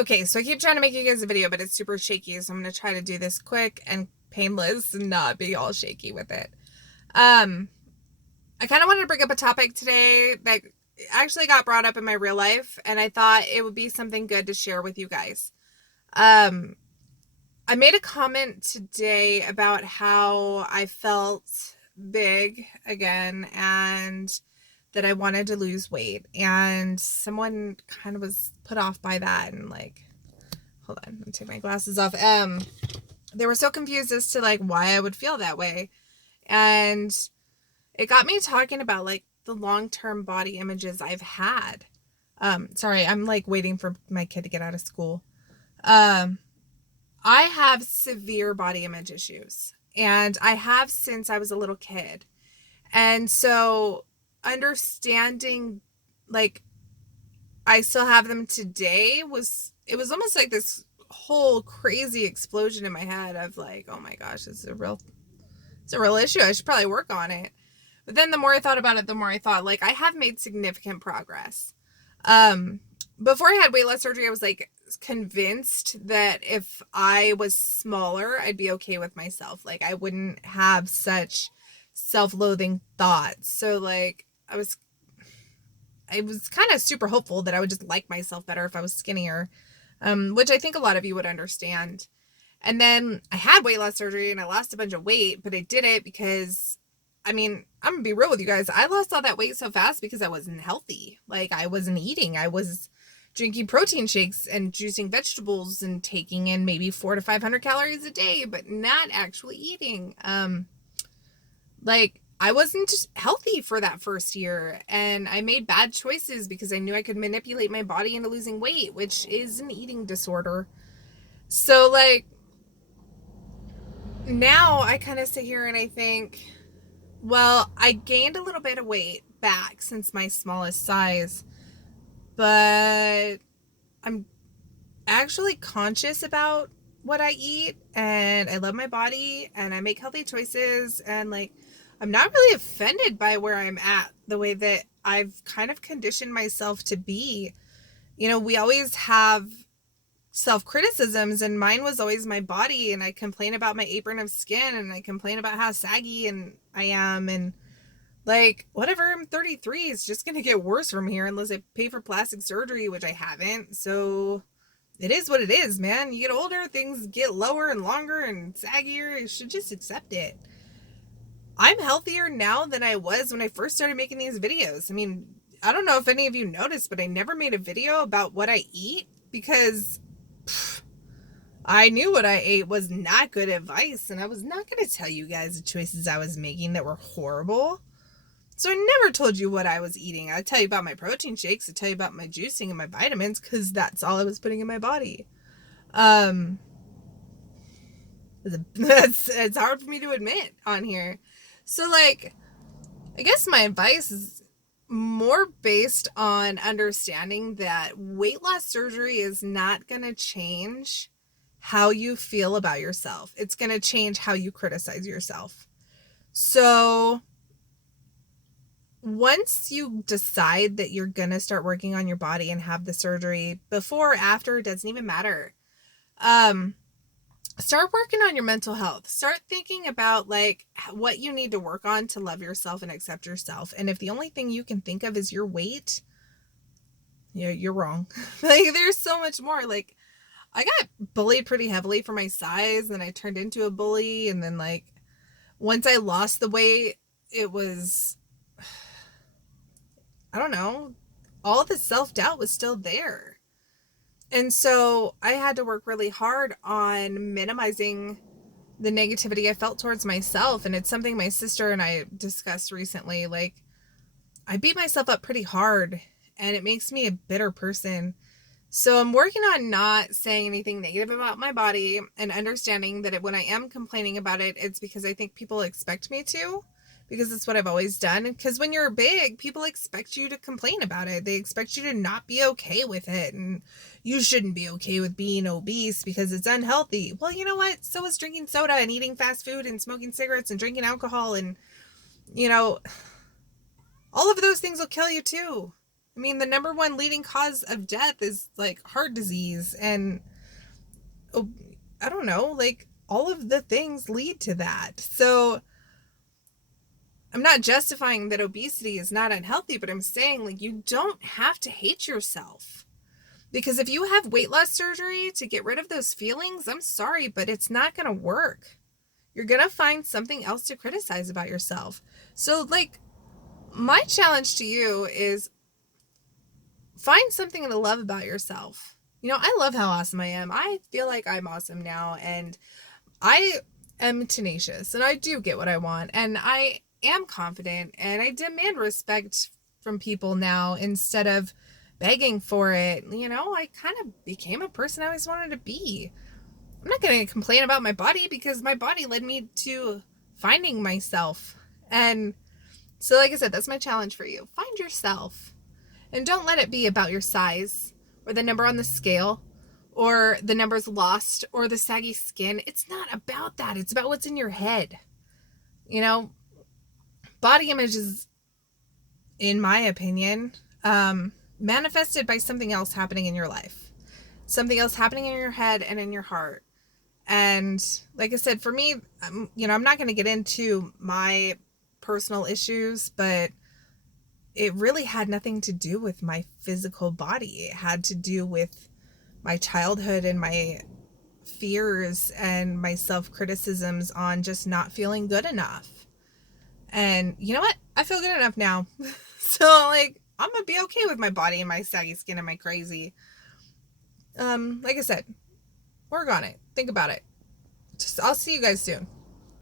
Okay, so I keep trying to make you guys a video, but it's super shaky, so I'm gonna try to do this quick and painless and not be all shaky with it. Um, I kind of wanted to bring up a topic today that actually got brought up in my real life, and I thought it would be something good to share with you guys. Um, I made a comment today about how I felt big again and that I wanted to lose weight, and someone kind of was put off by that and like, hold on, let me take my glasses off. They were so confused as to like why I would feel that way. And it got me talking about like the long-term body images I've had. Sorry, I'm like waiting for my kid to get out of school. Um, I have severe body image issues, and I have since I was a little kid. And so understanding like I still have them today was almost like this whole crazy explosion in my head of like, oh my gosh, it's a real issue. I should probably work on it. But then the more I thought about it, the more I thought like I have made significant progress. Um Before I had weight loss surgery, I was like convinced that if I was smaller, I'd be okay with myself. Like I wouldn't have such self-loathing thoughts. So like I was kind of super hopeful that I would just like myself better if I was skinnier, which I think a lot of you would understand. And then I had weight loss surgery and I lost a bunch of weight, but I did it because, I mean, I'm gonna be real with you guys. I lost all that weight so fast because I wasn't healthy. Like I wasn't eating. I was drinking protein shakes and juicing vegetables and taking in maybe 400 to 500 calories a day, but not actually eating. Like I wasn't healthy for that first year, and I made bad choices because I knew I could manipulate my body into losing weight, which is an eating disorder. So like now I kind of sit here and I think, well, I gained a little bit of weight back since my smallest size, but I'm actually conscious about what I eat, and I love my body and I make healthy choices, and like I'm not really offended by where I'm at, the way that I've kind of conditioned myself to be. You know, we always have self-criticisms, and mine was always my body, and I complain about my apron of skin, and I complain about how saggy and I am, and like whatever, I'm 33, it's just gonna get worse from here unless I pay for plastic surgery, which I haven't. So it is what it is, man. You get older, things get lower and longer and saggier. You should just accept it. I'm healthier now than I was when I first started making these videos. I mean, I don't know if any of you noticed, but I never made a video about what I eat because I knew what I ate was not good advice, and I was not going to tell you guys the choices I was making that were horrible. So I never told you what I was eating. I'd tell you about my protein shakes, I'd tell you about my juicing and my vitamins, because that's all I was putting in my body. It's hard for me to admit on here. So like, I guess my advice is more based on understanding that weight loss surgery is not going to change how you feel about yourself. It's going to change how you criticize yourself. So once you decide that you're going to start working on your body and have the surgery, before or after, it doesn't even matter. Start working on your mental health. Start thinking about like what you need to work on to love yourself and accept yourself. And if the only thing you can think of is your weight, you're wrong. Like there's so much more. Like I got bullied pretty heavily for my size, and I turned into a bully, and then like once I lost the weight, it was, I don't know, all the self-doubt was still there. And so I had to work really hard on minimizing the negativity I felt towards myself. And it's something my sister and I discussed recently. Like, I beat myself up pretty hard, and it makes me a bitter person. So I'm working on not saying anything negative about my body, and understanding that when I am complaining about it, it's because I think people expect me to, because it's what I've always done. Because when you're big, people expect you to complain about it. They expect you to not be okay with it. And you shouldn't be okay with being obese because it's unhealthy. Well, you know what? So is drinking soda and eating fast food and smoking cigarettes and drinking alcohol. And, you know, all of those things will kill you too. I mean, the number one leading cause of death is like heart disease and, oh, I don't know, like all of the things lead to that. So I'm not justifying that obesity is not unhealthy, but I'm saying like you don't have to hate yourself. Because if you have weight loss surgery to get rid of those feelings, I'm sorry, but it's not going to work. You're going to find something else to criticize about yourself. So, like, my challenge to you is find something to love about yourself. You know, I love how awesome I am. I feel like I'm awesome now, and I am tenacious, and I do get what I want, and I am confident, and I demand respect from people now instead of begging for it. You know, I kind of became a person I always wanted to be. I'm not going to complain about my body because my body led me to finding myself. And so, like I said, that's my challenge for you. Find yourself. And don't let it be about your size or the number on the scale or the numbers lost or the saggy skin. It's not about that. It's about what's in your head. You know, body image is, in my opinion, manifested by something else happening in your life, something else happening in your head and in your heart. And like I said, for me, you know, I'm not going to get into my personal issues, but it really had nothing to do with my physical body. It had to do with my childhood and my fears and my self-criticisms on just not feeling good enough. And you know what? I feel good enough now. So, like, I'm going to be okay with my body and my saggy skin and my crazy. Like I said, work on it. Think about it. I'll see you guys soon.